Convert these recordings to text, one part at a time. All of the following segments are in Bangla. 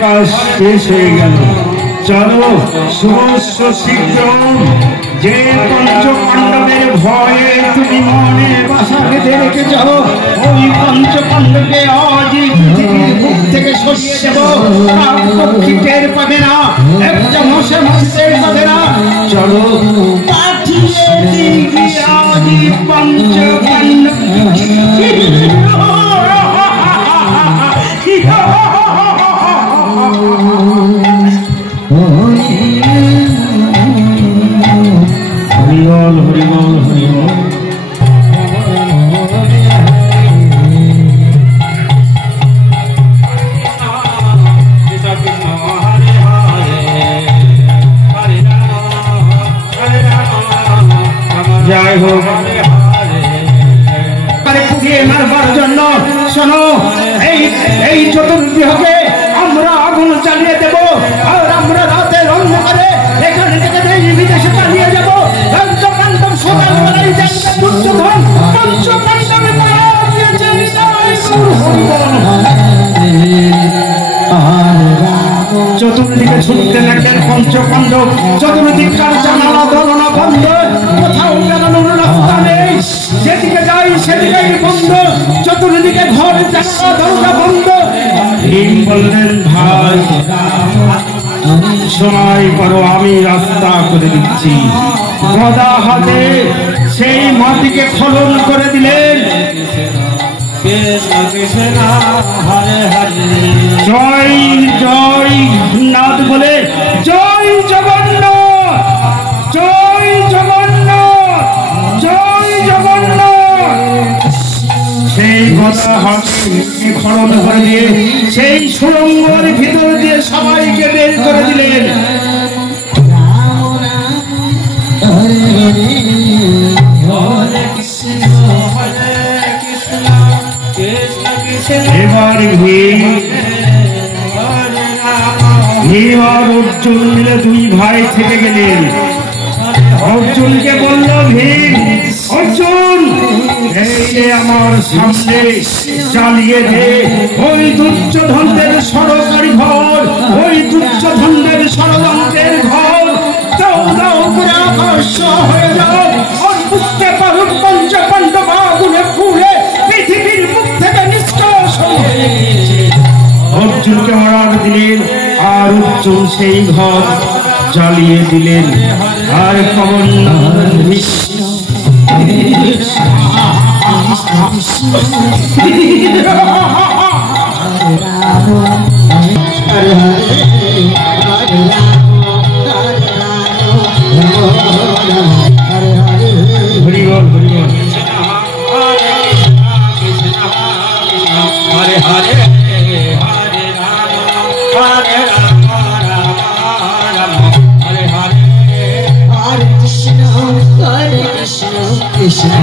কাজ শেষ হয়ে গেল। চলো শুভস্য শীঘ্র। যে পঞ্চপাণ্ডবের ভয়ে তুমি মনে বাসা বেঁধে রেখে যাও, ওই পঞ্চপাণ্ডবকে আজ পৃথিবীর বুক থেকে সরিয়ে দেব। পক্ষী টের পাবে না, একটা মশে টের পাবে না। চলো পাঠিয়ে দিবি আজ পঞ্চপাণ্ডব। হরিবল হরিবল হরিবল। যাই হোক, পুড়িয়ে মারবার জন্য শোনো, এই চতুর্দিকে আমরা আগুন চালিয়ে দেব, আর আমরা রাতের অন্ধকারে এখানে থেকে দেশ বিদেশে চালিয়ে যাব। পঞ্চপাণ্ডব সকালবেলায় দেখবে দুর্যোধন পঞ্চপাণ্ডবে মারা দিয়েছে। চতুর্দিকে ছুটতে লাগলেন পঞ্চপাণ্ডব। চতুর্দিককার জানালা দরজা বন্ধ, কোথাও বেরোনোর রাস্তা নেই। যেদিকে যাই সেদিকেই বন্ধ, চতুর্দিকে ঘর জানালা দরজা বন্ধ। ভীম বললেন, ভাই সময় করো, আমি রাস্তা করে দিচ্ছি। গদা হাতে সেই মাটিকে খনন করে দিলেন। জয় জয় নাথ বলে, জয় জগন্নাথ, জয় জগন্নাথ, জয় জগন্নাথ। সেই গদা হাতে খনন করে দিয়ে সেই সুড়ঙ্গের ভিতর দিয়ে সবাইকে বের করে দিলেন। এবার ভীম আর অর্জুন মিলে দুই ভাই থেকে গেলেন। অর্জুনকে বলল, ভীম অর্জুন, এই আমার সামনে চালিয়ে দে ওই দুর্যোধনদের সরকারি ঘর, ওই দুর্যোধনদের ষড়যন্ত্রের ঘর। দাও দাও করে আকাশ হয়ে যাও, আর বুঝতে পারুন পঞ্চপাণ্ডব আগুনে পুড়ে পৃথিবীর মুখ থেকে নিষ্কাশ হয়ে গেছে। অর্জুনকে অর্ডার দিলেন, আর অর্জুন সেই ঘর জ্বালিয়ে দিলেন। আর পবন হরিবল হরিবল। হরে হরে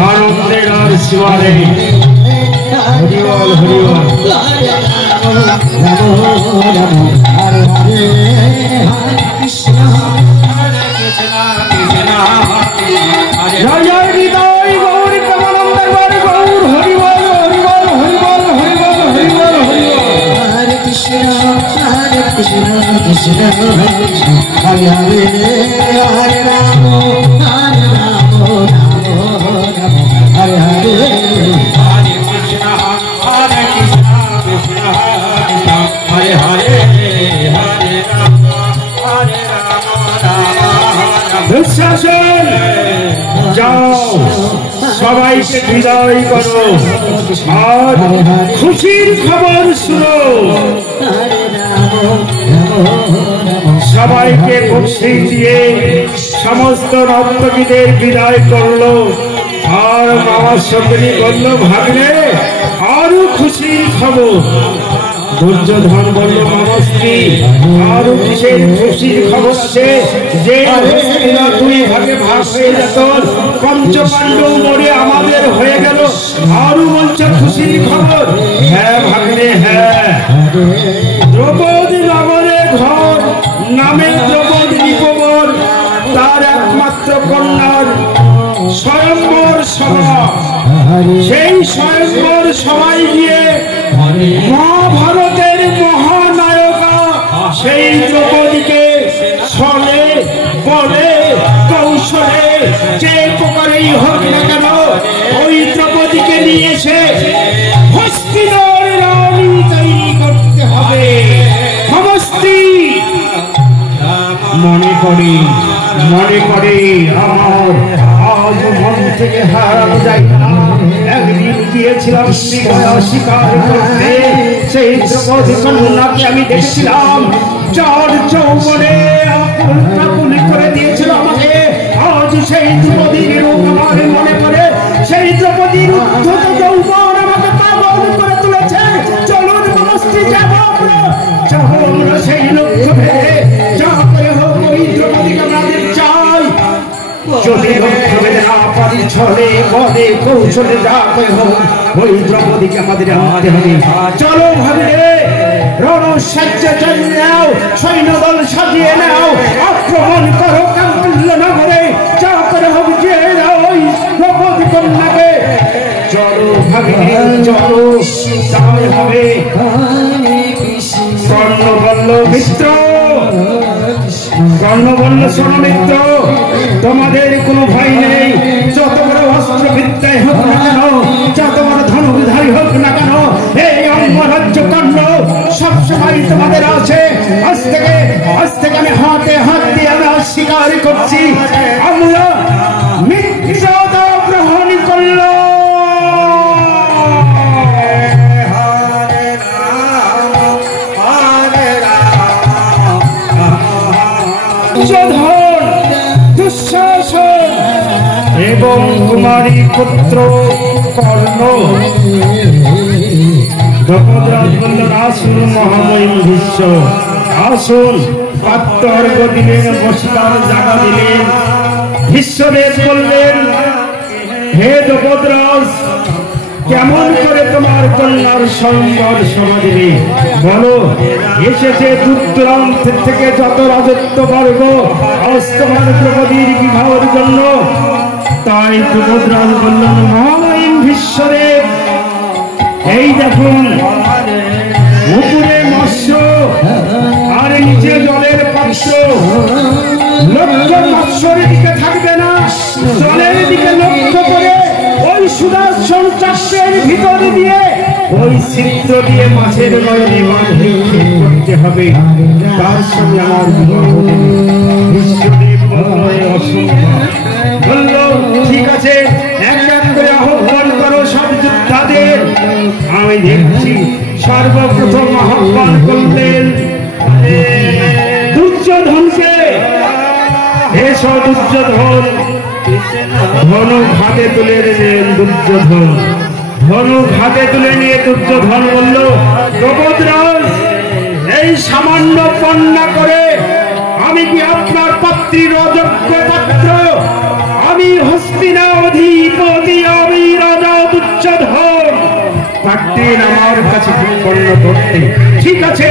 আনন্দের আর সীমা নেই। হরিবল হরিবল। জয় জয় বিদায় গৌর কমলানন্দ গৌর। হরিবল হরিবল হরিবল হরিবল হরিবল হরিবল। হরে কৃষ্ণ হরে কৃষ্ণ কৃষ্ণ কৃষ্ণ হরে হরে, হরে রাম হরে রাম রাম রাম হরে হরে, হরে কৃষ্ণ হরে কৃষ্ণ কৃষ্ণ কৃষ্ণ হরে হরে, হরে রাম হরে রাম রাম। দুঃশাসন যাও, সবাইকে বিদায় করো, আর খুশির খবর শুনো। সবাইকে বক্সি দিয়ে সমস্ত নর্তকীদের বিদায় করলো। আর মামার সঙ্গে বলল, ভাগ্নে আরো খুশির খবর। দুর্যোধন বলল, মামা স্ত্রী আরো কিসের খুশির খবর আছে? যে দুই ভাগে ভাগ হয়ে যেত, পঞ্চপাণ্ডব মরে আমাদের হয়ে গেল, আরো বলছে খুশির খবর। হ্যাঁ ভাগ্নে, হ্যাঁ, দ্রৌপদী নগরে ঘর নামে দ্রৌপদী নিপবর, তার একমাত্র কন্যার স্বয়ংবর সভা। সেই স্বয়ংবর সবাই গিয়ে মহাভারতের মহানায়কা যাই হোক না কেন ওই দ্রৌপদীকে নিয়ে এসে হস্তিনার রানী তৈরি করতে হবে। সমস্তি মনে করে আমার আজ মন থেকে হারানো যায় না। একদিন গিয়েছিলাম শিকার করতে, সেই দ্রৌপদী কন্যাকে আমি দেখছিলাম, যার যৌবনে আকুল করে দিয়েছিল আমাকে। আজ সেই দ্রৌপদীর রূপ আমার মনে পড়ে, সেই দ্রৌপদীর উদ্ধত যৌবন আমাকে পাগল করে তুলেছে। চলুন সমস্তি যাব আমরা সেই লক্ষ্য ভেবে, যা করে হোক ওই দ্রৌপদীকে আমাদের চাই। যদি লক্ষ্য ভেবে না পারি ছলে পদে কৌশলে যা করে হোক ওই দ্রৌপদীকে আমাদের আনতে হবে। চলো ভাবলে রণসাজ্জা চালিয়ে নাও, সৈন্যদল সাজিয়ে নাও, আক্রমণ করো কাঙ্কাল্য নগরে, যা করে হোক যে ওই দ্রৌপদী কন্যাকে। চলো ভাবিনি চলো, তাই হবে। কর্ণ বলল মিত্র, কর্ণ বলল শোনো মিত্র, তোমাদের কোনো ভয় নেই। যত বড় অস্ত্র বিদ্যায় হোক না কেন, যত বড় ধনুর্ধারী হোক না কেন, এই অঙ্গরাজ্য কর্ণ সবসময় তোমাদের আছে। আজ থেকে আমি হাতে হাত দিয়ে আমি অস্বীকার করছি, আমরা মিত্রতা গ্রহণ করল। দুঃশাসন এবং কুমারী পুত্র কর্ণ দ্রৌপদরাজ বললেন আসুন মহামহিম ভীষ্ম, আসুন। পাত্র অর্ঘ দিলেন, বসিবার জায়গা দিলেন। ভীষ্মদেব বললেন হে দ্রৌপদরাজ, কেমন করে তোমার কন্যার সৌন্দর সমাধিনী বলো। এসেছে দূর দূরান্ত থেকে যত রাজত্ব বর্গ আজ তোমার দ্রৌপদীর বিবাহের জন্য। তাই দ্রৌপদরাজ বললেন মহামহিম ভীষ্মদেব, এই দেখুন উপরে মৎস্য আর নিচে জলের পাত্র। লক্ষ্য মৎস্যের দিকে থাকবে না, জলের দিকে লক্ষ্য করে ওই সুদর্শন চক্রের ভিতর দিয়ে ওই ছিদ্র দিয়ে মাছের নয়নে করতে হবে। তার সঙ্গে আমার বিশ্বদেব বলল ঠিক আছে, এক এক করে আহ্বান করো সব যোদ্ধাদের। আমি দেখছি সর্বপ্রথম আহ্বান করলেন দুর্যোধনকে। এসো দুর্যোধন। ধনুক হাতে তুলে নিলেন দুর্যোধন। ধনুক হাতে তুলে নিয়ে দুর্যোধন বলল দ্রৌপদরাজ, এই সামান্য কন্যা করে আমি কি আপনার পাত্রীর অযোগ্য পাত্র? আমি হস্তিনা অধিপতি, আমি রাজা দুর্যোধন। পাত্রীর আমার কাছে কন্যা ধরতে ঠিক আছে,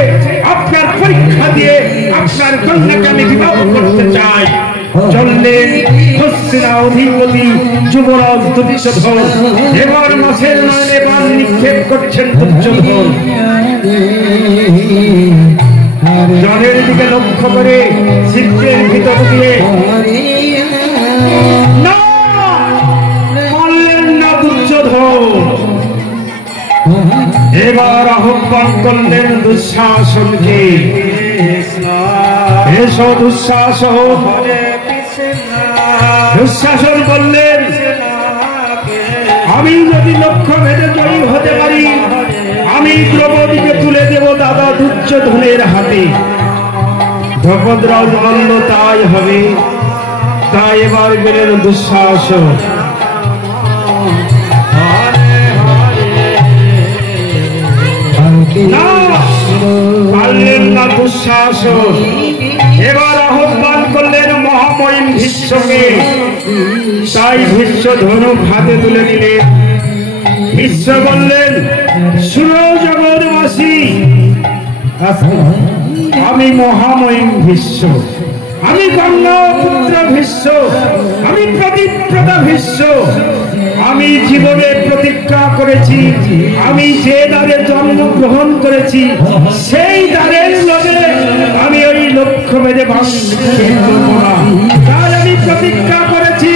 আপনার পরীক্ষা দিয়ে আপনার কন্যাকে আমি বিবাহ করতে চাই। চললেন হস্তিনা অধিপতি যুবরাজ দুর্যোধন। এবার মাছের নয়নে বাণ নিক্ষেপ করছেন দুর্যোধন। জলের দিকে লক্ষ্য করে ছিদ্রের ভিতর দিয়ে বললেন না দুর্যোধন। এবার আহ্বান করলেন দুঃশাসনকে। এসো দুঃশাসন। দুঃশাসন বললেন আমি যদি লক্ষ্য ভেদে জয়ী হতে পারি, আমি দ্রৌপদীকে তুলে দেব দাদা দুর্যোধনের হাতে। দ্রৌপদরাজ বলল তাই হবে। তাই এবার গেলেন দুঃশাসন। পারলেন না দুঃশাসন। এবার আহ্বান করলেন মহামহিম ভীষ্মকে। তাই ভীষ্ম ধনুক হাতে তুলে নিলেন। ভীষ্ম বললেন শুনো জগৎবাসী, আমি মহামহিম ভীষ্ম, আমি গঙ্গাপুত্র ভীষ্ম, আমি প্রতিপ্রতা ভীষ্ম। আমি জীবনে প্রতিজ্ঞা করেছি, আমি যে দ্বারে জন্মগ্রহণ করেছি সেই দ্বারের লগে আমি ওই লক্ষ্য ভেদে বাস করব না। তাই আমি প্রতিজ্ঞা করেছি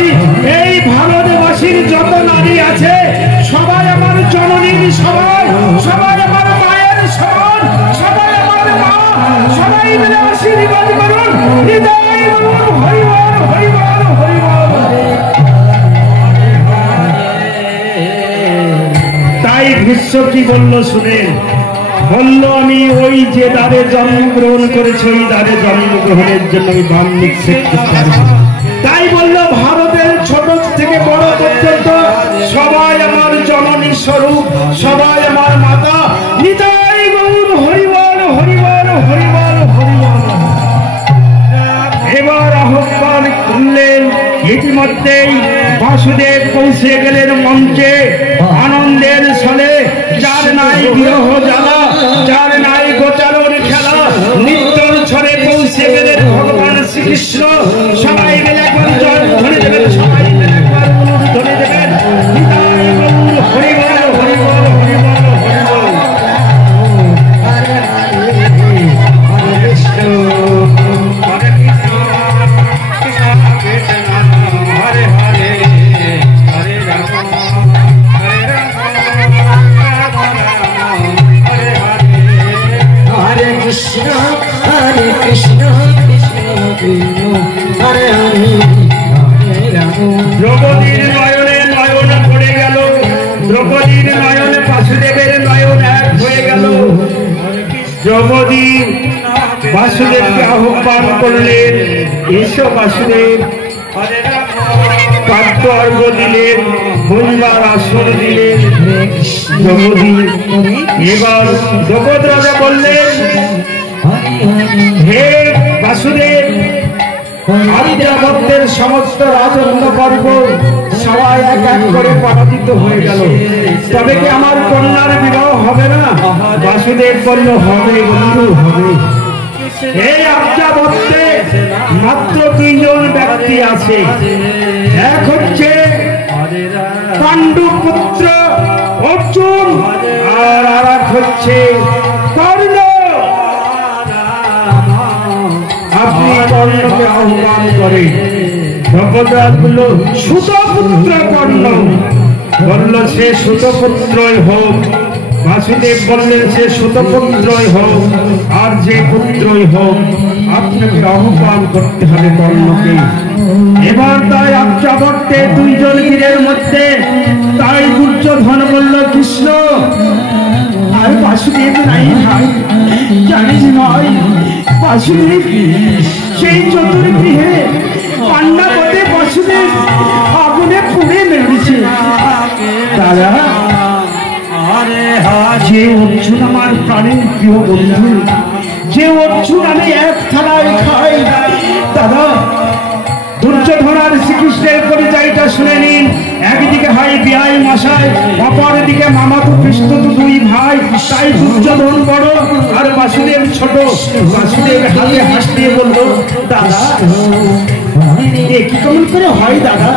এই ভারত দাঁড়িয়ে আছে সবাই আমার জননীর সবাই, সবাই আমার মায়ের সমান, সবাই আমার মা, সবাই মিলে আশীর্বাদ করুন, হৃদয় বলুন হরি বল, হরি বল, হরি বল। তাই ভীষ্ম কি বলল শুনেন, বলল আমি ওই যে দ্বারে জন্মগ্রহণ করেছি ওই দ্বারে জন্মগ্রহণের জন্য আমি দান নিক্ষেপ করতে পারবো। তাই বলল ভারতের ছোট থেকে বড় পর্যন্ত সবাই আমার জননী স্বরূপ, সবাই আমার মাতা, নিতাই গৌর হরি বল, হরি বল, হরি বল, হরি বল। এবার আহ্বান করলেন, ইতিমধ্যেই বাসুদেব পৌঁছে গেলেন মঞ্চে আনন্দের ছলে। যার নাই বিরহ জ্বালা, যার নাই গোচারণ খেলা, নিত্যর ছলে পৌঁছে গেলেন ভগবান শ্রীকৃষ্ণ। সবাই মিলে একবার জয় ধরে দেবেন, সবাই মিলে একবার ধরে দেবেন, নিতাই গৌর হরি বল, হরি বল, হরি বল, হরি বল। হরে কৃষ্ণ হরে কৃষ্ণ কৃষ্ণ কৃষ্ণ হরে হরে, হরে রাম হরে রাম রাম রাম হরে হরে, হরে কৃষ্ণ হরে কৃষ্ণ কৃষ্ণ কৃষ্ণ হরে হরে, হরে রাম। দ্রৌপদীর নয়নে নয়ন পড়ে গেল, দ্রৌপদীর নয়নে বাসুদেবের নয়ন এক হয়ে গেল। দ্রৌপদী বাসুদেবকে আহ্বান করলেন, এসো বাসুদেব। পাত্র অর্ঘ দিলেন, বলবার আসন দিলেন দ্রৌপদী। এবার দ্রৌপদ রাজা বললেন, হে বাসুদেব, আর্যাবর্তের সমস্ত রাজন্য পর্ব সবাই এক এক করে পরাজিত হয়ে গেল, তবে কি আমার কন্যার বিবাহ হবে না? বাসুদেব বলল, হবে বন্ধু, হবে। এই আর্যাবর্তে মাত্র দুইজন ব্যক্তি আছে, এক হচ্ছে পাণ্ডু পুত্র অর্জুন, আর এক হচ্ছে কর্ণ। আপনি কর্ণকে আহ্বান করে। ভগবদ্রাজ বলল, সুতপুত্র কর্ণ। বলল, সে সুতপুত্রই হোক। বাসুদেব বললেন, সে সুতপুত্রই হোক আর যে পুত্রই হোক, আপনাকে আহ্বান করতে হবে কর্ণকে। এবার তাই আর্যাবর্তে দুইজন বীরের মধ্যে তাই দুর্যোধন বলল, কৃষ্ণ আর বাসুদেব নাই ভাই, জানিস নয় বাসুদেব সেই চতুর্গৃহে পাণ্ডবতে বাসুদেব আগুনে পুড়ে মেরেছে। দাদা, যে অর্জুন আমার প্রাণের প্রিয় বন্ধু, যে অর্জুন আমি এক থালায় খাই, দাদা দুর্যোধন আর শ্রীকৃষ্ণের পরিচয়টা শুনে নিন। একদিকে হয় বিয়াই মশাই, অপরদিকে মামাতো কৃষ্ণ, তো দুই ভাই। তাই দুর্যোধন বড় আর বাসুদেব ছোট। বাসুদেব হাতে হাস দিয়ে বলল, দাদা এ কি কেমন করে হয় দাদা?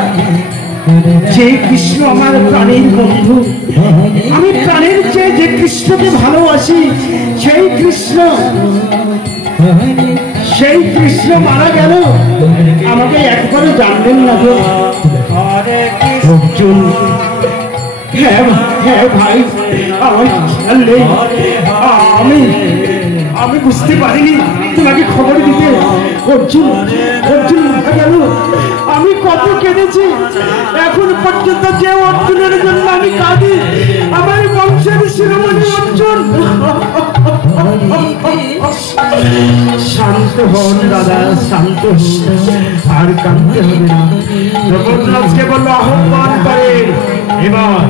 যে কৃষ্ণ আমার প্রাণের বন্ধু, আমি প্রাণের চেয়ে যে কৃষ্ণকে ভালোবাসি, সেই কৃষ্ণ মারা গেল, আমাকে একবারও জানবেন না গো অর্জুন। হ্যাঁ ভাই, আমার খেয়াল নেই, আমি বুঝতে পারিনি তোমাকে খবর দিতে। অর্জুন মারা গেল, আমি কত কেঁদেছি। এখন পর্যন্ত যে অর্জুনের জন্য আমি কাঁদি, আমার বংশের শিরোমণি অর্জুন। শান্ত হন দাদা, শান্ত হন, আর কাঁদতে হবে না। জগন্নাথকে বলল আহ্বান করে। এবার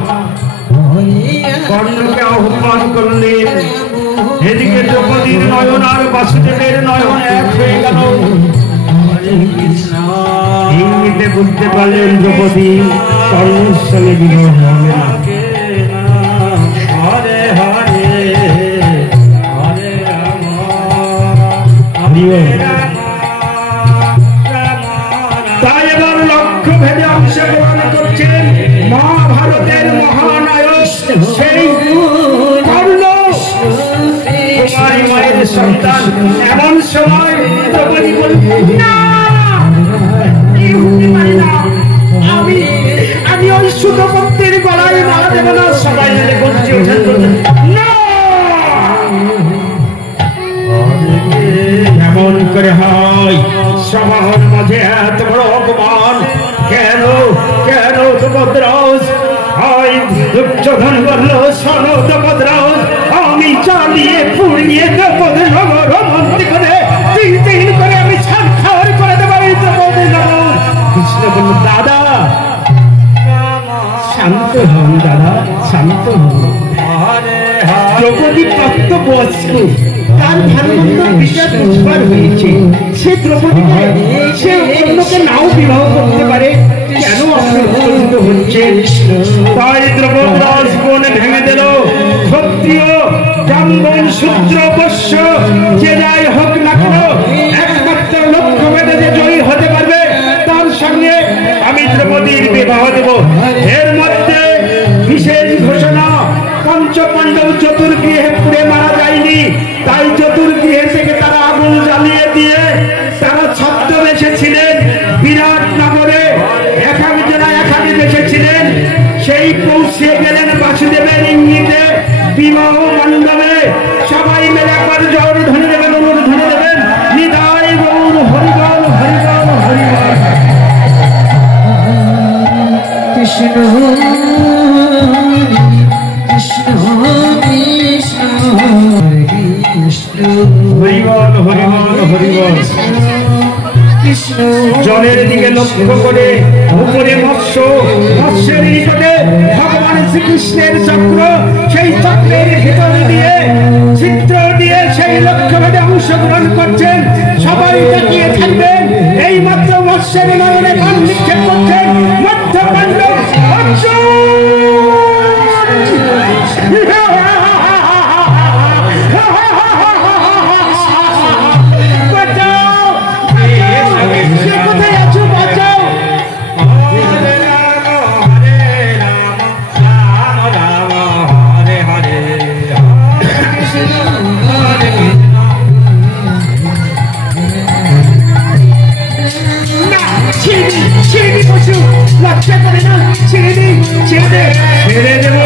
কর্ণকে আহ্বান করলেন। এদিকে দ্রৌপদীর নয়ন আর বাসুদেবের নয়ন এক হয়ে গেল। ইঙ্গিতে বুঝতে পারলেন দ্রৌপদী কর্ণের সঙ্গে বিবাহ হবে না। হরে হরে হরে রাম হরে রাম। তাই এবার লক্ষ্য ভেদে অংশগ্রহণ করছেন মহাভারতের মহানায়ক সেই কর্ণ, তোমার মায়ের সন্তান। এমন সময় দ্রৌপদী বললেন, আমি আমি ওই সুতপত্রের গলায় মালা দেব না। সবাই মিলে গর্জে ওঠেন, না এমন করে হয়? সবার মাঝে এত বড় অপমান কেন? কেন সুভদ্রাজ? দুর্যোধন বলল, শোনো দ্রৌপদরাজ, আমি চালিয়ে পুড়িয়ে দ্রৌপদী নগর মন্ত্রী করে তিন করে আমি ছাড়খাড় করে দেবো এই দ্রৌপদী নগর। কৃষ্ণ বলল, দাদা শান্ত হন, দাদা শান্ত হন। দ্রৌপদী প্রাপ্তবয়স্ক, তার ভালোমন্দ বিচার বুঝবার হয়েছে। সে দ্রৌপদীকে সে অন্যকে নাও বিবাহ করতে পারে, কেন আপনি উত্তেজিত হচ্ছেন? তাই দ্রৌপদরাজ কোন ভেঙে দিল। ক্ষত্রিয় ব্রাহ্মণ শূদ্র বৈশ্য যে যাই হোক না কেন, একমাত্র লক্ষ্য বেঁধে যে জয়ী হতে পারবে তার সঙ্গে আমি দ্রৌপদীর বিবাহ দেব। এর মধ্যে বিশেষ ঘোষণা, পঞ্চ পাণ্ডব চতুর্গৃহে পুড়ে মারা যায়নি, তাই চতুর্গৃহে থেকে তারা আগুন জ্বালিয়ে দিয়ে তারা ছদ্মবেশে ছিলেন। বিরাট নগরে এক একজনা এক এক দেশে ছিলেন। সেই পৌঁছে গেলেন বাসুদেবের ইঙ্গিতে বিবাহ মণ্ডপে। সবাই মিলে একবার জোর ধ্বনি দেবেন, ধ্বনি দেবেন, নিতাই গৌর হরিবল হরিবল হরিবল। কৃষ্ণ কৃষ্ণ কৃষ্ণ কৃষ্ণ হরিবল হরিবল হরিবল। জলের দিকে লক্ষ্য করে উপরে মৎস্য, মৎস্যের নিকটে ভগবান শ্রীকৃষ্ণের চক্র, সেই চক্রের ভিতর দিয়ে চিত্র দিয়ে সেই লক্ষ্য ভেদে অংশগ্রহণ করছেন। সবাই তাকিয়ে থাকবেন। এই মাত্র মৎস্যের নয়নে বাণ নিক্ষেপ করছেন মধ্য পাণ্ডব অর্জুন। কোথায় আছো? বাঁচাও। ছেড়ে পশু লক্ষ্য করে না, ছেড়ে দিই, ছেড়ে দে, ছেড়ে দেবো।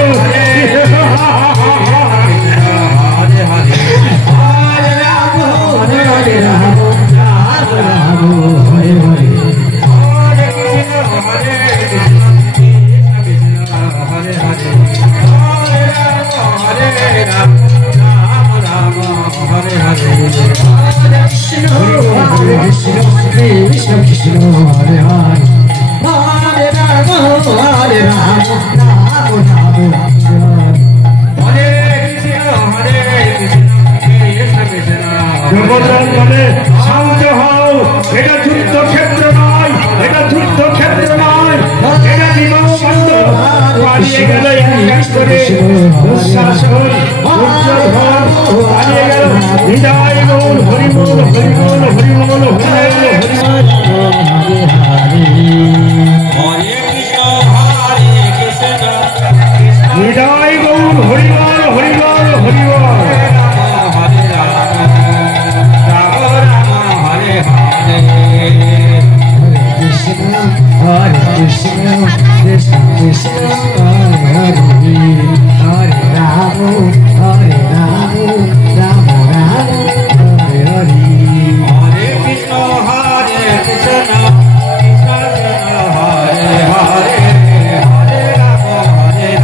শান্ত হও, এটা যুদ্ধক্ষেত্র নয়, এটা যুদ্ধক্ষেত্র নয়, এটা বিবাহ মণ্ডপ। পালিয়ে গেল এক করে দুঃশাসন, দুর্যোধন পালিয়ে গেল। হৃদয় গৌর হরিবল হরিবল হরিবল হরিবল হৃদয় গৌর হরিবল হরিবল হরিবল। Hare Krishna, Krishna Krishna, Hare Hare, Hare Rama, Hare Rama, Rama Rama, Hare Hare. Hare Krishna, Hare Krishna, Krishna Krishna, Hare Hare, Hare Rama, Hare Rama.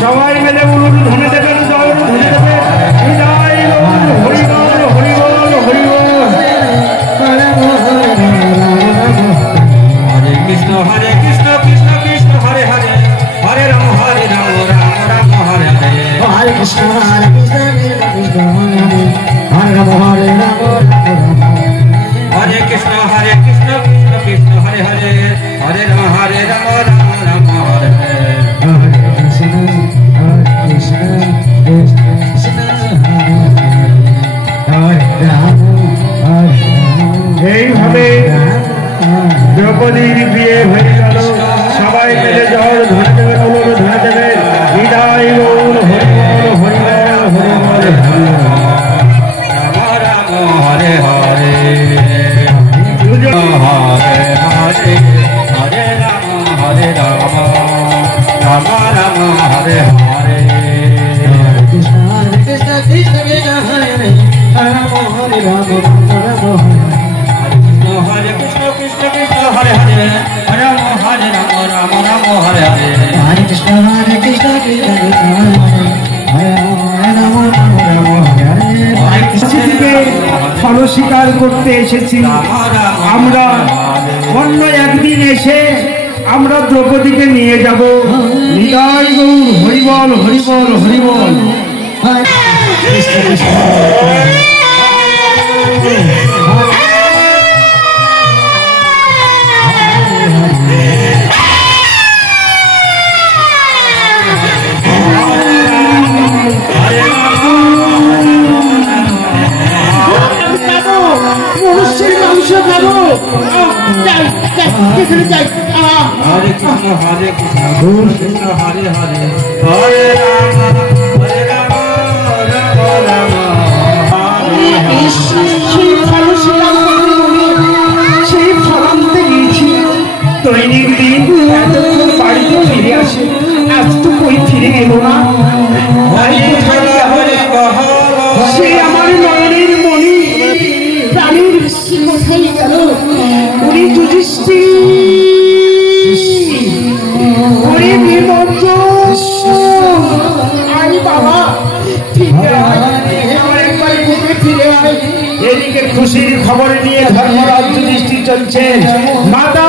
সবাই মিলে উলুর ধ্বনি দেবেন, জয় ধ্বনি দেবেন। হৃদয় গৌর হরিবল হরিবল হরিবল। Hare Krishna, Krishna Krishna, Hare Hare, Hare Rama, Hare Rama, Rama Rama, Hare Hare. Hare Krishna, Krishna Krishna, Hare Hare, Hare Rama, Hare Rama, Rama Rama. Hare Krishna, Krishna Krishna, Hare Hare, Hare Rama, Hare Rama, Rama Rama, Hare Hare. Hare Krishna, Krishna Krishna, Hare Rama, Hare Rama. এইভাবে দ্রৌপদীর বিয়ে হয়ে গেল। সবাই মিলে জল ধরে দেবেন, উলুর ধরে দেবেন। হৃদয় গৌর হরিবল হরিবল হরিবল হরিবল। Hare Hare, Hare Hare, Hare Rama, Hare Rama. ফল স্বীকার করতে এসেছি আমরা। অন্য একদিন এসে আমরা দ্রৌপদীকে নিয়ে যাব। হৃদয় গৌর হরিবল হরিবল হরিবল। हरे कृष्ण कृष्ण हरे हरे हरे राम राम राम সেই ফলান্তে গিয়েছি দৈনিক দিন এতক্ষণ বাড়িতে ফিরে আসে, আজ তো কই ফিরে এলো না। সে আমার নয়নের মণি প্রাণীর কোথায় গেল? উনি যুধিষ্ঠির এদিকে খুশির খবর নিয়ে ধর্মরাজ যুধিষ্ঠির চলছেন। মাতা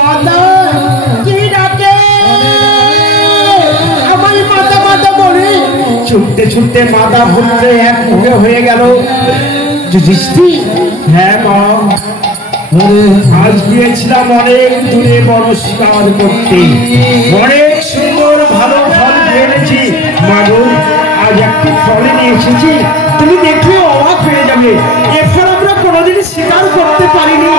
মাতা কি ডাকে? আমার মাতা মাতা বলে ছুটতে ছুটতে মাতা ভুলতে এক মুখে হয়ে গেল। যুধিষ্ঠির, হ্যাঁ মা, আজ গিয়েছিলাম অনেক দূরে বড় শিকার করতে, অনেক সুন্দর ভালো ফল পেয়েছি। মাগো, আজ একটি ফলে নিয়ে এসেছি, তুমি দেখলে অবাক হয়ে যাবে। এ ফল আমরা কোনোদিন শিকার করতে পারিনি,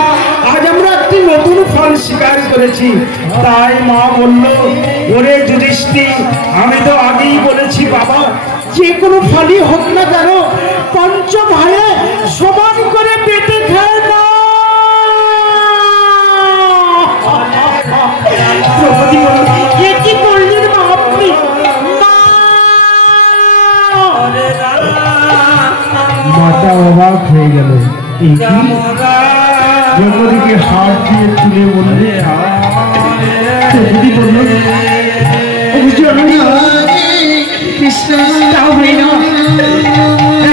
আজ আমরা একটি নতুন ফল শিকার করেছি। তাই মা বলল, ওরে যুধিষ্ঠির, আমি তো আগেই বলেছি বাবা, যে কোনো ফলই হোক না কেন পঞ্চ ভাইয়ে সমান করে পেটে খায় না। কি করলেন মা আপনি? মাতা অবাক হয়ে গেল। দ্রৌপদীকে হাত দিয়ে তুলে বললে, দ্রৌপদী বলল, তাও হয় না,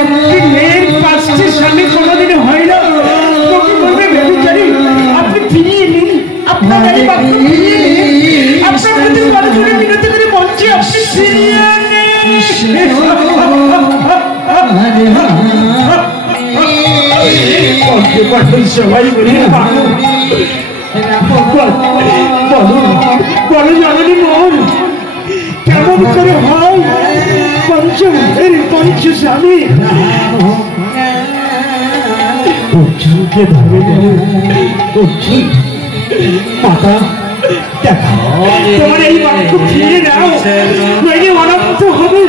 একটি মেয়ের 5টি স্বামী কোনোদিন হয় না। তোকে বলবে বেবিচারী, আপনি ফিরিয়ে নিন, আপনার এই বাক্য ফিরিয়ে নিন, আপনার প্রতি বড়জোরে বিনতি করে বলছি, আপনি ফিরিয়ে নিন। সবাই বলি বলো জননী মন, কেমন করে হয় পঞ্চমের পঞ্চ স্বামী? অর্জুনকে ধরে গেল। অর্জুন, মাতা দেখো, তোমার এই বাক্য ফিরে নাও, নইলে অনন্ত হবে,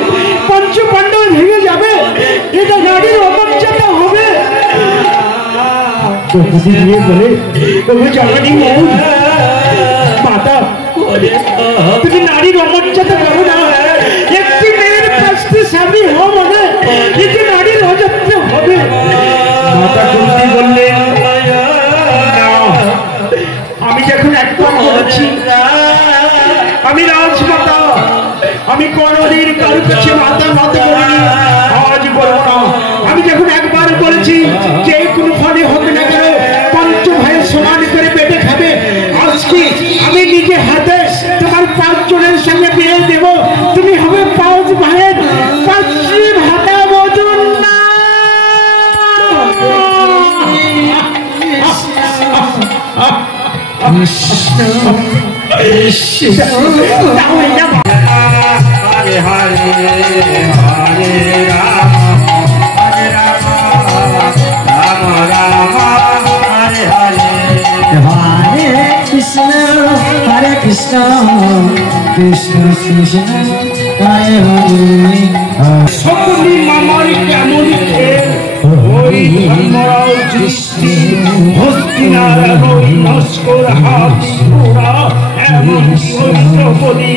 পঞ্চ পাণ্ডব ভেঙে যাবে, এটা নারীর অমর্যাদা হবে। বলে জগনী মন, মাতা তুমি নারীর অমর্যাদা করো না। একটি মেয়ের 5টি স্বামী হওয়া মানে এটি নারীর অযত্ন হবে। মাতা কুন্তি বললেন, আমি যখন একবার বলেছি আমি রাজমাতা, আমি কোনদিন কারো কাছে মাথা নত করিনি, আজ বলবো না। আমি যখন একবার বলেছি যে কোনো ফলে হবে না কেন পঞ্চ ভাই সমান করে পেটে খাবে, আজকে আমি নিজে হাতে তোমার 5 জনের সঙ্গে বিয়ে দেব, তুমি হবে 5 ভাইয়ের 5টি ভাতা মজুর না। हरे हरे हरे राम राम राम हरे हरे हरे कृष्ण कृष्ण कृष्ण हरे हरे। সকলি মামার কেমন খেল, ওই ধর্মরাজ যুধিষ্ঠির হস্তিনার ওই নস্কর হাতিরা এমন দ্রৌপদী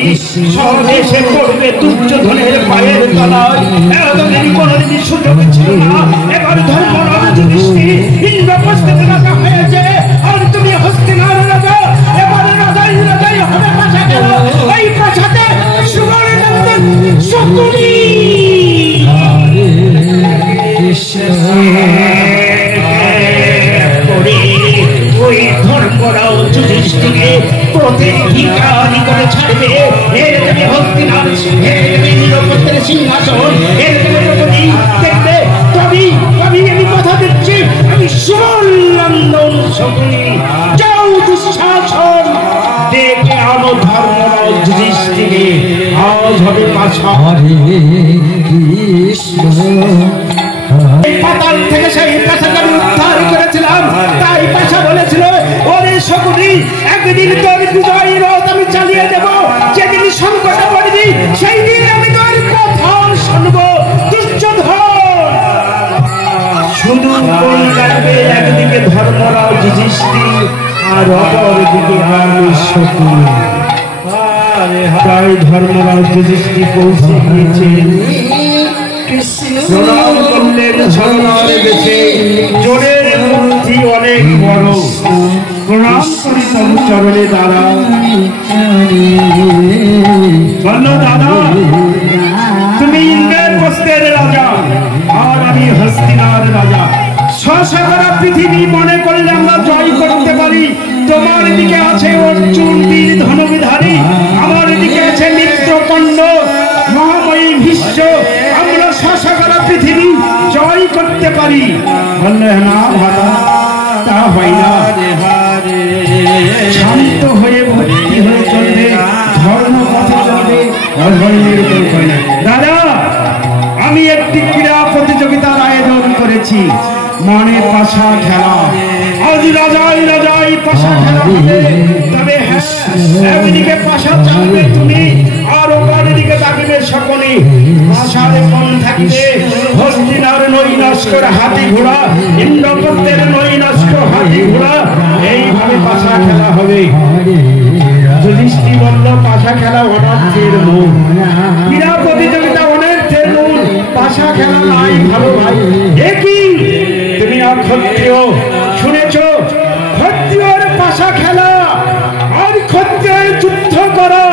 স্বদেশে করবে দুর্যোধনের পায়ের তলায় এতদিন কোনোদিনই সুযোগ ছিল না। এবার ধর্মরাজ যুধিষ্ঠির ইন্দ্রপ্রস্থের রাজা হয়েছে, আর তুমি হস্তিনার রাজা। এবারে রাজাই রাজাই হবে পাশা গেল। এই প্রাসাদে সুবর্ণনন্দন শকুনি ওই ধর্মরাজ যুধিষ্ঠিরকে প্রতিহিংসারি করে ছাড়বে। এর দেবে হস্তিনার, এর দেবে ইন্দ্রপ্রস্থের সিংহাসন, এর দেবে দ্রৌপদী। দেখবে কবি কবি আমি কথা দিচ্ছি, আমি সুবর্ণনন্দন শকুনি। যাও দুঃশাসন ডেকে আনো ধর্মরাজ যুধিষ্ঠিরকে, আজ হবে পাশা। পাতাল থেকে সেই পাশাকে আমি উদ্ধার করেছিলাম, তাই পাশা বলেছিল ওরে শকুনি একদিন তোর বিজয় রথ আমি চালিয়ে দেব। যেদিন সংকটে পড়বি সেই দিন আমি তোর কথা শুনবো। দুর্যোধন শুধু কোন লাগবে, একদিকে ধর্মরাজ যুধিষ্ঠির আর অপরদিকে আমি শকুনি। তাই ধর্মরাজ যুধিষ্ঠির পৌঁছে গিয়েছেন, প্রণাম করলেন ঝরনার বেশে। জোরের মূর্তি অনেক বড়, প্রণাম করি তবু চরণে দাঁড়া। বলো দাদা তুমি ইন্দ্রপ্রস্থের রাজা, আর আমি হস্তিনার রাজা। সারা পৃথিবী মনে করলে আমরা জয় করতে পারি। তোমার দিকে আছে অর্জুন বীর ধনুর্ধারী, আমার দিকে আছে মিত্রকণ্ড মহাময়ী ভীষ্ম। আমরা সারা পৃথিবী জয় করতে পারি। বললে না ভাতা, তা হয় না। শান্ত হয়ে ভক্তি হয়ে চলবে, ধর্ম পথে চলবে, অধর্মের কেউ হয় না। দাদা আমি একটি ক্রীড়া প্রতিযোগিতার আয়োজন করেছি, মানে পাশা খেলা। আজ রাজাই রাজাই পাশা খেলা হবে। তবে হ্যাঁ, একদিকে পাশা চালবে তুমি, আর অপরদিকে থাকিবে শকুনি। পাশার কোন থাকিবে হস্তিনার নৈনস্কর হাতি ঘোড়া, ইন্দ্রপ্রস্থের নৈনস্কর হাতি ঘোড়া। এইভাবে পাশা খেলা হবে। যুধিষ্ঠির বলল পাশা খেলা অনর্থের মূল, ক্রীড়া প্রতিযোগিতা অনর্থের মূল, পাশা খেলা নাই ভালো ভাই। একই তুমি ক্ষত্রিয় শুনেছ, ক্ষত্রিয়র পাশা খেলা আর ক্ষত্রিয়ের যুদ্ধ করা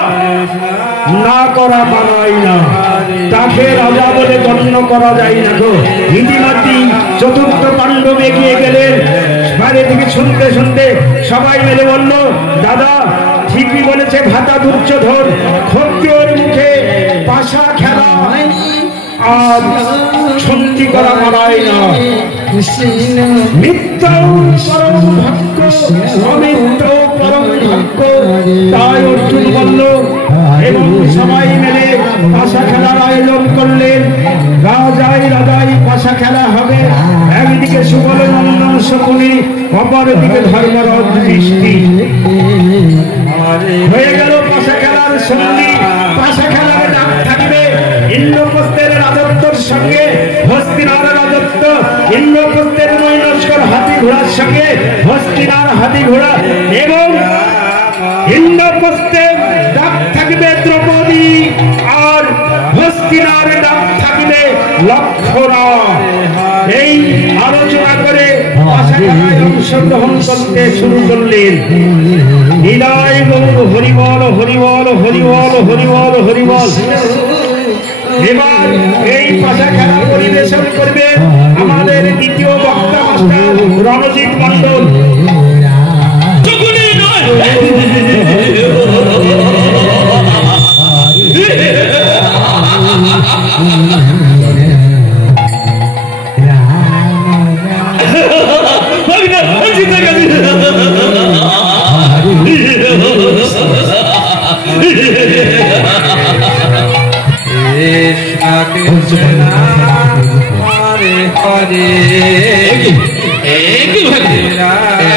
না করা মানায় না, তাকে রাজা বলে গণ্য করা যায় না গো। ইতিমধ্যে চতুর্থ পাণ্ডব এগিয়ে গেলেন। বাইরে থেকে শুনতে শুনতে সবাই মিলে বলল দাদা ঠিকই বলেছে ভাতা দুর্যোধন, ক্ষত্রিয়র মুখে পাশা খেলা আর ছন্দি করা মানায় না। মিত্র পরম ভাগ্য, অমিত্র পরম ভাগ্য। তাই অর্জুন বলল এবং সবাই মিলে পাশা খেলার আয়োজন করলেন। রাজাই রাজাই পাশা খেলা হবে। একদিকে সুবর্ণনন্দন শকুনি, অপরদিকে ধর্মরাজ যুধিষ্ঠির। হয়ে গেল পাশা খেলার সঙ্গী। পাশা খেলার নাম থাকবে ইন্দ্রপ্রস্থের রাজত্বর সঙ্গে হস্তিনার রাজত্ব, ইন্দ্রপ্রস্থের নৈনস্কর হাতি ঘোড়ার সঙ্গে হস্তিনার হাতি ঘোড়া, এবং ইন্দ্রপ্রস্থের ডাক থাকবে দ্রৌপদী, আর হস্তিনার ডাক থাকবে লক্ষণা। এই আলোচনা করে পাশা খেলায় অংশগ্রহণ করতে শুরু করলেন। হৃদয় গৌর হরিবল হরিবল হরিবল হরিবল হরিবল। এবার এই পাশা খেলা পরিবেশন করবে আমাদের দ্বিতীয় বক্তা মাস্টার রণজিৎ মন্ডল।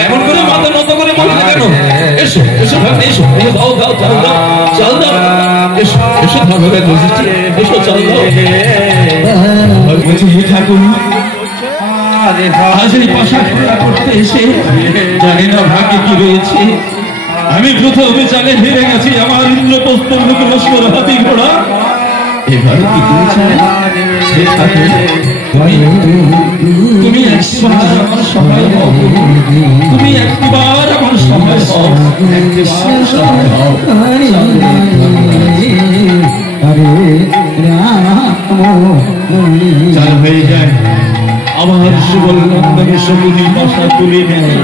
এমন করে মাথা নত করে বলছে কেন? এসো এসো এসো, দাও দাও দাও দাও, চল দাও, এসো এসো ভগবান এসো, চল দাও। বলছি হে ঠাকুর, আজ এই পাশা খেলা করতে এসে জানি না ভাগ্যে কি রয়েছে। আমি প্রথমে জানে হেরে গেছি আমার ইন্দ্রপ্রস্থের লোক লস্কর হাতি ঘোড়া, এবার কি করেছেন? তুমি একবার আমার সহায় হও, তুমি একবার আমার সহায় হও, একবার সহায় হও। চাল হয়ে যায় আমার সুবল নন্দনে সবুজি বাসা তুলে নেয়।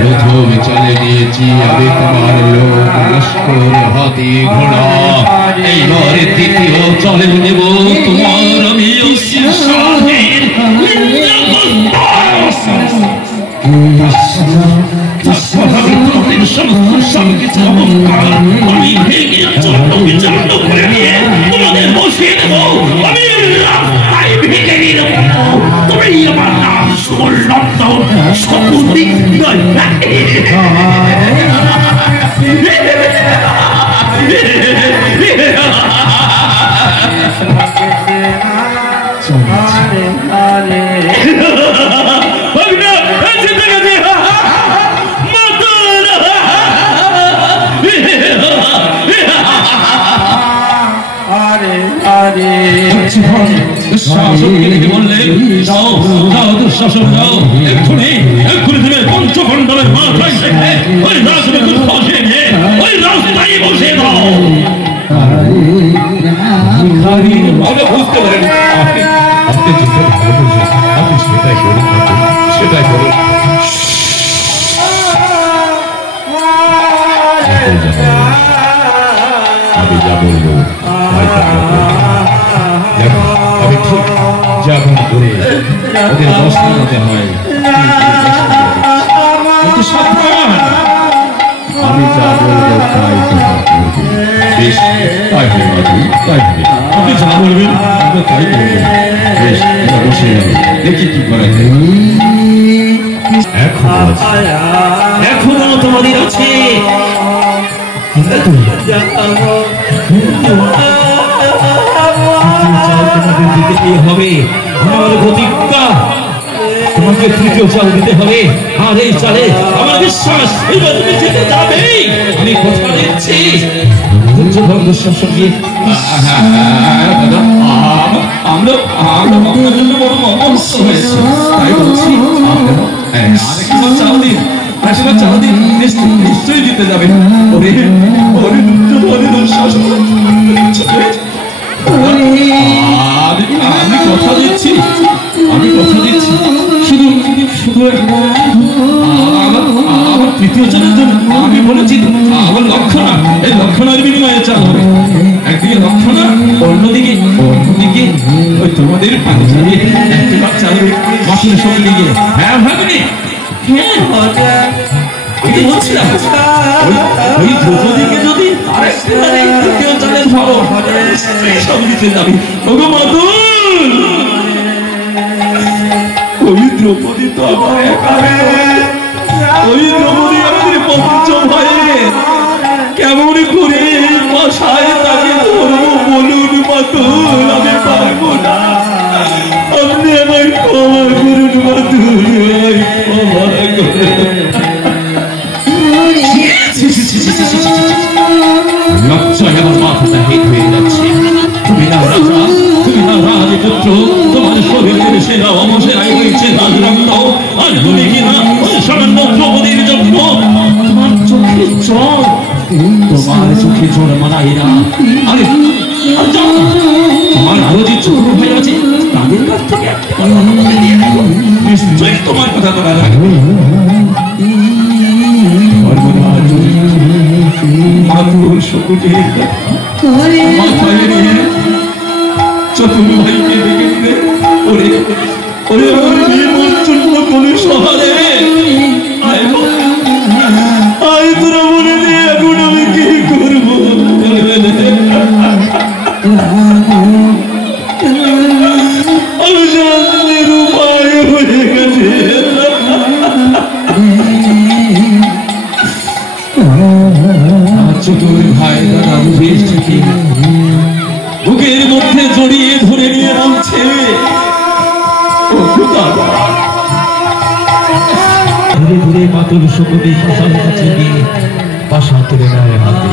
প্রথম চলে নিয়েছি আমি তোমার লোক লস্কর হাতি ঘোড়া, এইবার দ্বিতীয় চলে নেব তোমার আমি আমি ভেঙে চন্ড বিচন্ড করে নিয়ে তোমাদের বসিয়ে দেব, আমি রাস্তায় ভেঙে নিয়ে দেব। তুমি আমার নাম সুবল নন্দন সবুজি পঞ্চখণ্ডের মাথায় ওই রাজনীতি বসে নিয়ে ওই রাস্তায় বসে দাও। বুঝতে পারেন আপনি যেটা ভালো বলছেন, আপনি সেটাই করুন, সেটাই করুন। আমি যা বলবো আমি ঠিক যেমন করে ওদের বস্তা হতে হয়, আমি যা বলবো তাই বেশ, তাই হবে মাধু, তাই হবে। আপনি যা বলবেন আমরা তাই বলবো। বেশ, বসে যাবে, দেখি কি করা যায়। এখনো তোমাদের আছে হবে আমার প্রতিজ্ঞা, তোমাকে তৃতীয় চাল দিতে হবে। আর এই চালে আমার বিশ্বাস এবার তুমি যেতে যাবেই, আমি কথা দিচ্ছি। সঙ্গে আমরা আপনার জন্য বড় মহত্ব হয়েছে, তাই বলছি আরেকবার চাল দিন, আরেকবার চাল দিন, নিশ্চয়ই জিতে যাবেন। আমি কথা দিচ্ছি, আমি কথা দিচ্ছি, শুধু শুধু আমার তৃতীয় চালের জন্য আমি বলেছি আমার লক্ষণা, এই লক্ষণার বিনিময়ে চাল হবে। একদিকে লক্ষণা, অন্যদিকে ওই তোমাদের পাঞ্জাবি একবার চালবে মাসের সঙ্গে গিয়ে। হ্যাঁ ভাবনি, আমি বলছিলাম ওই দ্রৌপদীকে যদি আরেকবারে তৃতীয় চালে ধরো সব দিতে যাবি। ওগো মাধু, ওই দ্রৌপদী তো আমার একা, ওই দ্রৌপদী আমাদের পঞ্চম হয়ে কেমন করে বসায় তাকে ধরবো বলুন মাতুল, আমি পারবো না। আপনি আমার ক্ষমা করুন মাতুল, ক্ষমা করুন। লজ্জায় আমার মাথাটা হেট হয়ে যাচ্ছে। তুমি না রাজা, তুমি না রাজপুত্র, তোমার শরীরের সেরা অবসেরাই হয়েছে রাজরত্ন, আর তুমি কিনা ওই সামান্য দ্রৌপদীর জন্য তোমার চোখে জল, তোমার চোখে জল মানাই না। আরে তোমার আরো যে ছোট ভাই আছে তাদের কাছ থেকে নিশ্চয়ই তোমার কথা তোরা রাখবে। চতুর ভাইকে ডেকে দিলে ওরে ওরে কোন শহরে আয় তোরা বলে দে এখন আমি কি করবো। আমি জানলে উপায় হয়ে গেছে। চতুর ভাই দাদা বুঝিস বলে মাতুল শকুনি পাশার কাছে গিয়ে পাশা তুলে নেয় হাতে।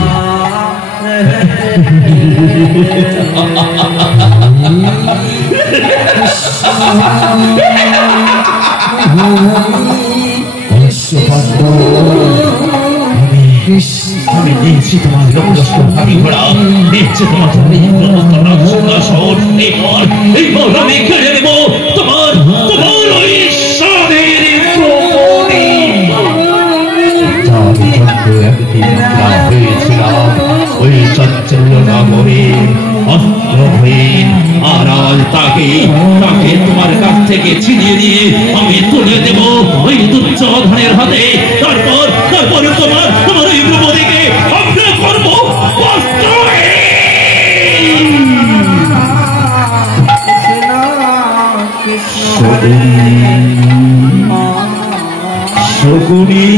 আমি দিয়েছি তোমার লক্ষ্য আমি ঘোড়া দিচ্ছি তোমার এইবার আমি কেড়ে নেব তোমার তোমার ওই স্বাদের দ্রৌপদী। একদিন হয়েছিলাম ওই চঞ্চল নগরে অস্ত্রহীন, আর আজ তাকে তাকে তোমার কাছ থেকে ছিনিয়ে নিয়ে আমি তুলে দেব ওই দুর্যোধনের হাতে। তারপর তারপর তোমার তোমার ওই দ্রৌপদীকে আমরা করবো অস্ত্রহীন। শকুনি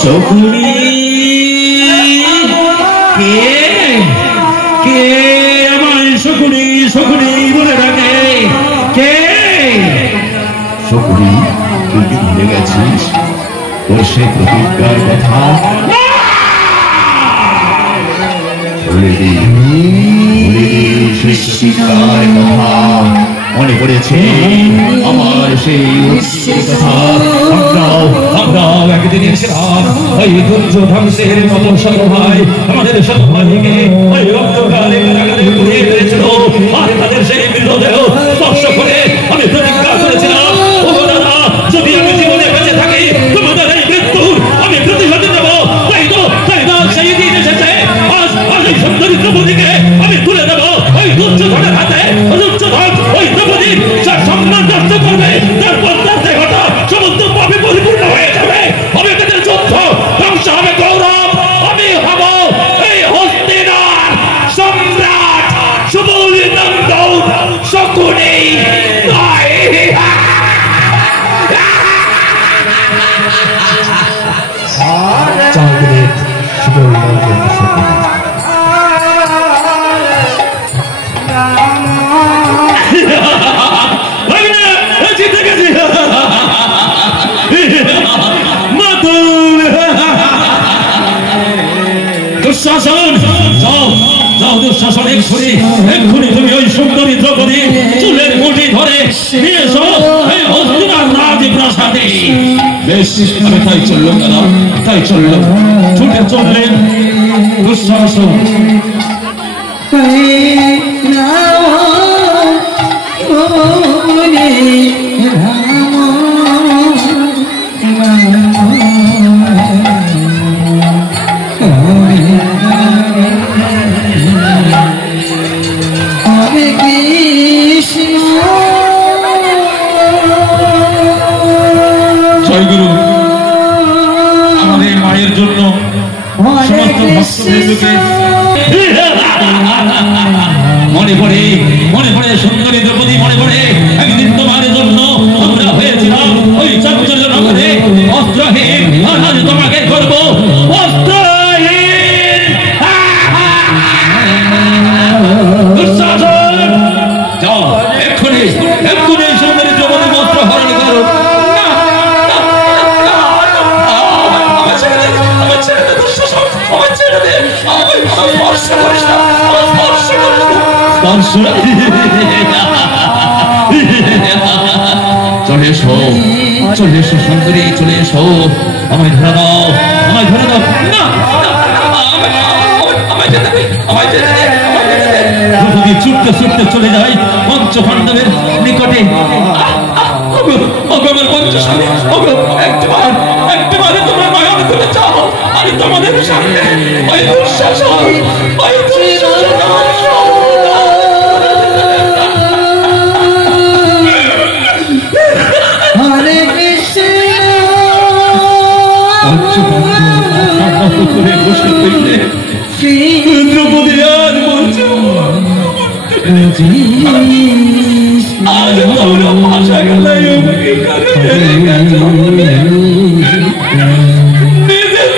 শকুনি কে কে আমার শকুনি শকুনি বলে ডাকে কে? শকুনি তুই কি ভুলে গেছিস তোর সে প্রতিজ্ঞার কথা? মনে পড়েছে আমার সেই কথা? আমরাও একদিন এসেছিলাম ওই দুর্যোধনের মতো সভায়, আমাদের সভাকে ওই অন্ধকারে কারাগারে ঘুরিয়ে ফেলেছিল, আর তাদের সেই মৃতদেহ স্পর্শ করে আমি প্রতিজ্ঞা করেছিলাম, ও দাদা যদি আমি জীবনে বেঁচে থাকি তোমাদের এই মৃত্যুর আমি প্রতিশোধ নেব। তাই তো সেই দিন এসেছে, আজ এই সুন্দরী দ্রৌপদীকে আমি তুলে দেব ওই দুর্যোধনের হাতে। দুর্যোধন ওই দ্রৌপদীর সম্মান নষ্ট করবে, তারপর তার দেহটা সমস্ত পাপে পরিপূর্ণ হয়ে যাবে, হবে তাদের যুদ্ধ, ধ্বংস হবে গৌরব, আমি হব এই হস্তিনার সম্রাট সুবল নন্দন শকুনি। দুঃশাসন এক্ষুনি তুমি ওই সুন্দরী দ্রৌপদী চুলের মুঠি ধরে নিয়ে এসো এই হস্তিনার রাজপ্রাসাদে। বেশ, আমি তাই চললাম দাদা, তাই চললাম। ছুটে চললেন দুঃশাসন। জয়গুরু, আমাদের মায়ের জন্য সমস্ত ভক্তবৃন্দকে মনে পড়ে সুন্দরী দ্রৌপদী মনে পড়ে একদিন তোমার জন্য আমরা হয়েছিলাম ওই চাঞ্চল্য নগরে অস্ত্রহীন, আর আজ তোমাকে করবো অস্ত্রহীন। যাও এক্ষুনি এক্ষুনি সুন্দরী দ্রৌপদী বস্ত্র হরণ করো। চলে এসো চলে এসো সুন্দরী, চলে এসো, আমায় ধরে দাও, আমায় ধরে দাও। না দ্রৌপদী ছুটতে ছুটতে চলে যায় পঞ্চপাণ্ডবের নিকটে। আমার পঞ্চস্বামী, একটিবার তোমরা নয়ন করে চাও, আমি তোমাদের সামনে ওই দুঃশাসন হরে কৃষ্ণ করে বসে রইলে দ্রৌপদী আর বলছে আজ তোমরা ভাষা গেলাই নিজের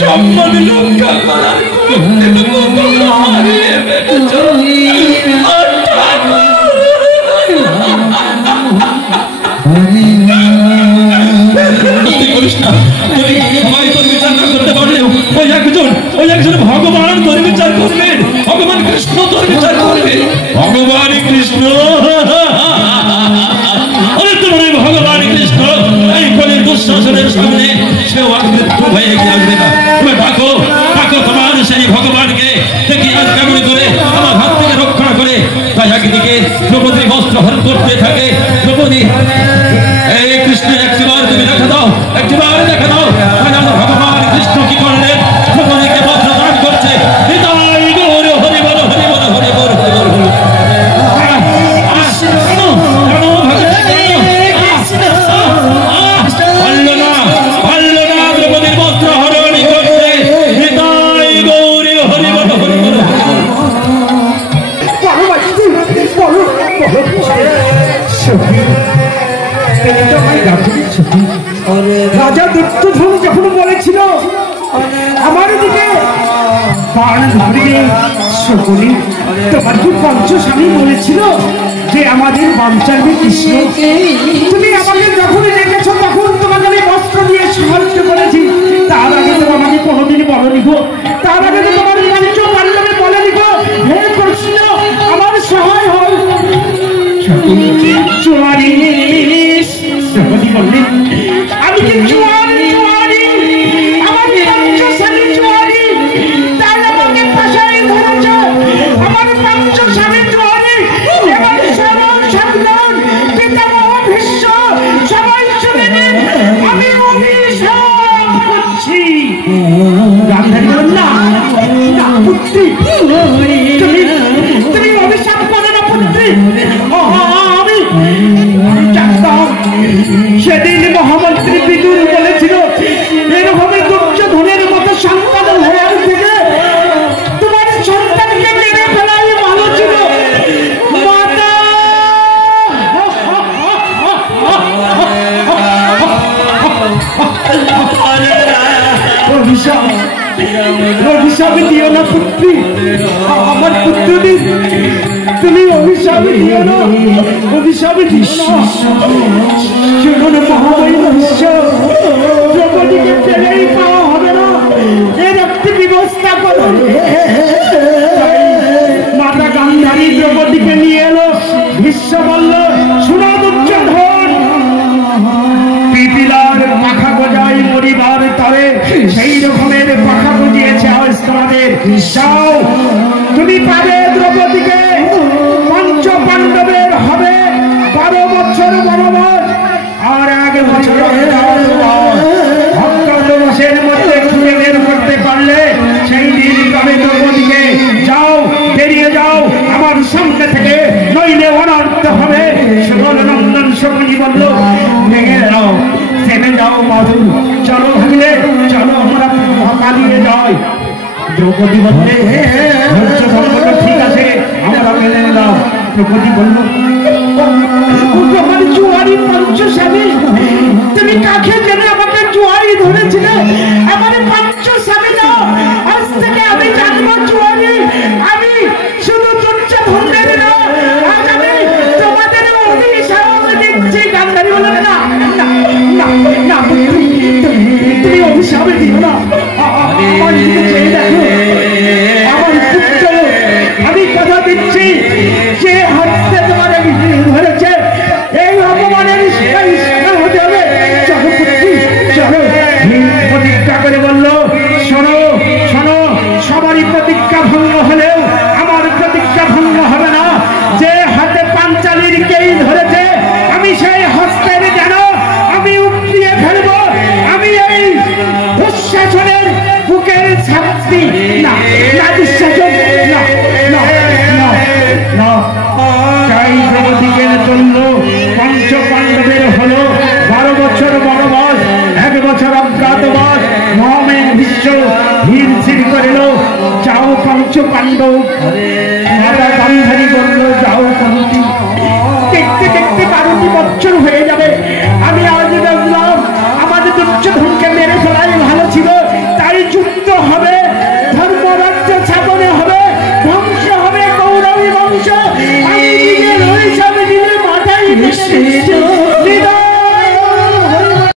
সম্মান রক্ষা করার হারিয়ে ফেলেছ। হরে যদি সবাই তোর বিচার না করতে পারলেও ওই একজন ভগবান তোর বিচার করবেন, ভগবান কৃষ্ণ তোর বিচার করবেন। ভগবান কৃষ্ণ, তোমার ভগবান কৃষ্ণ এই কলির দুঃশাসনের সামনে সেও মৃত্যু হয়ে গিয়ে আসবে না। তুমি ডাকো ডাকো তোমার সেই ভগবানকে, দেখি আজ কেমন করে আমার হাত থেকে রক্ষা করে। তাই একদিকে দ্রৌপদী বস্ত্র হরণ করতে থাকে। দ্রৌপদী, এই কৃষ্ণের একটিবার তুমি দেখা দাও, একটিবার দেখা দাও। ভগবান কৃষ্ণ কি করলেন? দ্রৌপদীকে বস্ত্র দান করছে। হৃদয় গৌর হরি বল হরি বল হরি বল হরি বল। দ্রৌপদীর বস্ত্র হরণ করতে হৃদয় গৌরী হরি বল হরি বল। রাজা দুর্যোধন যখন বলেছিল আমার দিকে সকলে, তোমার কি পঞ্চস্বামী বলেছিল যে আমাদের বাঞ্চালবে কৃষ্ণ? তুমি আমাকে যখন দেখেছ তখন তোমাকে আমি বস্ত্র দিয়ে সাহায্য করেছি। তার আগে তো আমাকে কোনোদিন বলনি গো, তার আগে তো তোমার পঞ্চ পাণ্ডবে বলেনি গো হে কৃষ্ণ আমার সহায় হয়। চুয়ারি বললেন আমি কি চুয়ারি আমার পঞ্চস্বামী চুয়ারি, তাই আমাকে পাশায় ধরেছ। আমার পঞ্চস্বামী চুয়ারি এবার সবাই সাবধান, পিতামহ ভীষ্ম সবাই শুনে নিন, আমি অভিশাপ করছি। গান্ধারী বলেন না পুত্রী, তুমি অভিশাপ করো না পুত্রী। আমি জানতাম সেদিন মহামন্ত্রী বিদুর বলেছিল এরকমই দুর্যোধনের মতো সন্তান হওয়ার থেকে তোমার সন্তানকে মেরে ফেলাই ভালো ছিল। মাতা অভিশাপ দিও না পুত্রী, আমার পুত্রদের তুমি অভিশাপ দিও না, অভিশাপ দিও না। শুনুন মহাবলী দ্রৌপদীকে ফেলেই পাওয়া হবে না, এর একটি ব্যবস্থা করুন। মাতা গান্ধারী দ্রৌপদীকে নিয়ে এলো। ভীষ্ম বলল শোনো দুর্যোধন, পিপিলার পাখা গজাই মরিবার তরে সেই রকমের পাখা গজিয়েছে আজ তোমাদের। যাও তুমি পাবে দ্রৌপদীকে, পঞ্চ পাণ্ডবের হবে 12 বছর বনবাস আর 1 বছর অজ্ঞাতবাসের মধ্যে খুঁজে বের করতে পারলে সেই দিন পাবে দ্রৌপদীকে। যাও বেরিয়ে যাও আমার সামনে থেকে, নইলে অনর্থ হবে। সুবল নন্দন শকুনি বলল ভেঙে যাও, থেমে যাও মাধু, চলো ভাগলে চলো আমরা পালিয়ে যাই। দ্রৌপদী বললে ঠিক আছে আমরা মেনে নিলাম। দ্রৌপদী বলল জুয়ারি পঞ্চস্বামী, তুমি কাকে জেনে আমাকে জুয়ারি ধরেছিলে? আমার পঞ্চস্বামী না, আজ থেকে আমি জানবো জুয়ারি আমি শুধু দুর্যোধনের না, আজ আমি তোমাদের অভিশাপ দিচ্ছি। গান্ধারী বলল না না না তুমি অভিশাপ দিও না, আমার দিকে চেয়ে দেখো আমার পুত্র, আমি কথা দিচ্ছি যে হাতে তোমার ধরেছে এই অপমানের হতে হবে। চলো পুত্রী চলো। প্রতিজ্ঞা করে বলল শোনো শোনো, সবারই প্রতিজ্ঞা ভঙ্গ হলেও আমার প্রতিজ্ঞা ভঙ্গ হবে না। যে হাতে পাঞ্চালীর কেই ধরেছে আমি সেই হস্তের যেন আমি উপড়িয়ে ফেলবো। আমি এই দুঃশাসনের বুকের শাস্তি না না দুঃশাসন না না না না তাই দ্রৌপদীকে চলল। পঞ্চ পাণ্ডবের হলো 12 বছর বনবাস, 1 বছর অজ্ঞাতবাস। মহামেন বিশ্ব হির ছির করিল যাও পঞ্চ পাণ্ডব। মাতা গান্ধারী বলল যাও কুন্তি। দেখতে দেখতে 12টি বছর হয়ে